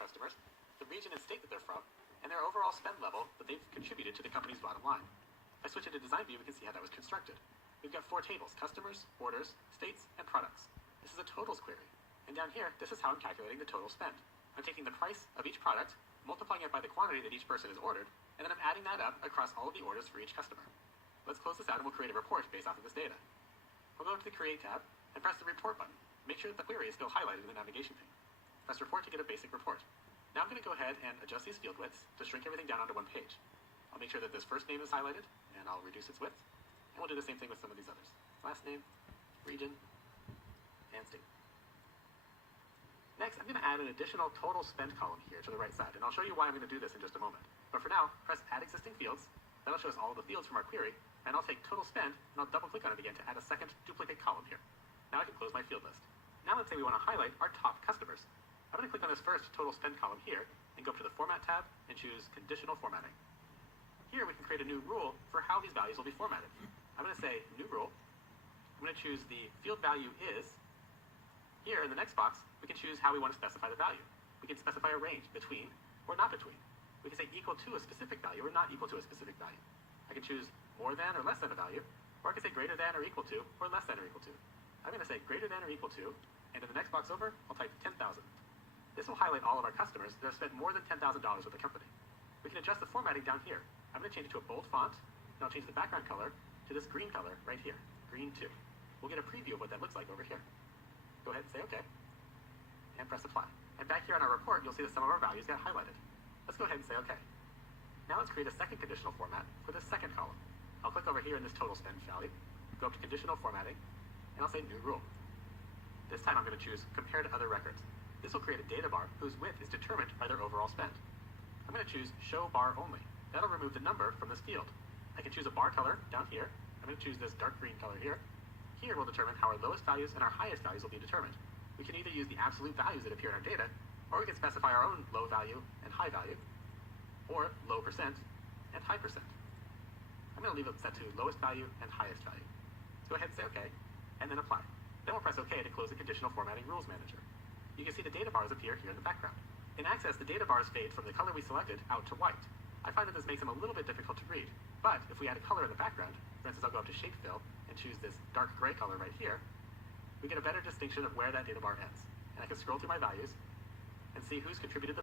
our customers, the region and state that they're from, and their overall spend level that they've contributed to the company's bottom line. If I switch into design view, we can see how that was constructed. We've got 4 tables: customers, orders, states, and products. This is a totals query. And down here, this is how I'm calculating the total spend. I'm taking the price of each product, multiplying it by the quantity that each person has ordered, and then I'm adding that up across all of the orders for each customer. Let's close this out and we'll create a report based off of this data. We'll go to the Create tab and press the Report button. Make sure that the query is still highlighted in the navigation pane. Press Report to get a basic report. Now I'm going to go ahead and adjust these field widths to shrink everything down onto one page. I'll make sure that this first name is highlighted, and I'll reduce its width. And we'll do the same thing with some of these others. Last name, region, and state. Next, I'm going to add an additional total spend column here to the right side, and I'll show you why I'm going to do this in just a moment. But for now, press Add Existing Fields. That'll show us all of the fields from our query, and I'll take total spend, and I'll double-click on it again to add a second duplicate column here. Now I can close my field list. Now let's say we want to highlight our top customers. I'm going to click on this first total spend column here, and go up to the Format tab, and choose Conditional Formatting. Here we can create a new rule for how these values will be formatted. I'm going to say New Rule. I'm going to choose the field value is. Here in the next box, we can choose how we want to specify the value. We can specify a range, between or not between. We can say equal to a specific value or not equal to a specific value. I can choose more than or less than a value, or I can say greater than or equal to, or less than or equal to. I'm going to say greater than or equal to, and in the next box over, I'll type 10,000. This will highlight all of our customers that have spent more than $10,000 with the company. We can adjust the formatting down here. I'm going to change it to a bold font, and I'll change the background color to this green color right here, green 2. We'll get a preview of what that looks like over here. Go ahead and say OK, and press Apply. And back here on our report, you'll see that some of our values got highlighted. Let's go ahead and say OK. Now let's create a second conditional format for this second column. I'll click over here in this total spend value, go up to Conditional Formatting, and I'll say New Rule. This time I'm going to choose Compare to Other Records. This will create a data bar whose width is determined by their overall spend. I'm going to choose Show Bar Only. That'll remove the number from this field. I can choose a bar color down here. I'm going to choose this dark green color here. Here we'll determine how our lowest values and our highest values will be determined. We can either use the absolute values that appear in our data, or we can specify our own low value and high value, or low percent and high percent. I'm going to leave it set to lowest value and highest value. Go ahead and say OK, and then Apply. Then we'll press OK to close the Conditional Formatting Rules Manager. You can see the data bars appear here in the background. In Access, the data bars fade from the color we selected out to white. I find that this makes them a little bit difficult to read, but if we add a color in the background, for instance, I'll go up to Shape Fill and choose this dark gray color right here, we get a better distinction of where that data bar ends. And I can scroll through my values and see who's contributed the